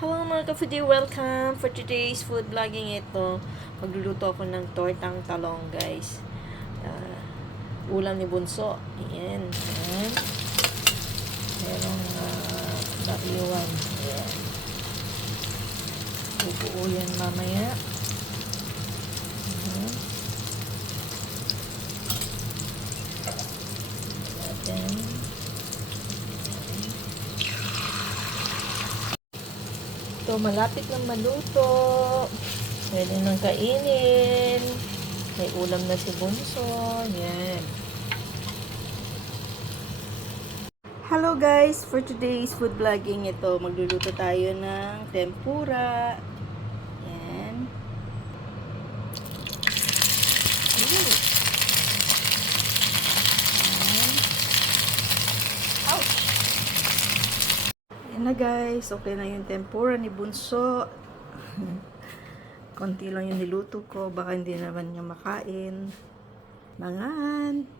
Hello mga ka-foodie, welcome for today's food vlogging. Ito, magluluto ako ng tortang talong, guys. Ulam ni Bunso. Ayan. Ayan. Merong bariwan. Ayan. Bubuo yan mamaya. Ayan. Ayan. Ito, malapit na maluto. Pwede nang kainin. May ulam na si Bunso. Yan. Hello guys! For today's food vlogging, ito, magluluto tayo ng tempura. Yan. Yan. Ouch! Yan na guys. Okay na yung tempura ni Bunso. Konti lang yung niluto ko. Baka hindi naman niya makain. Mangan!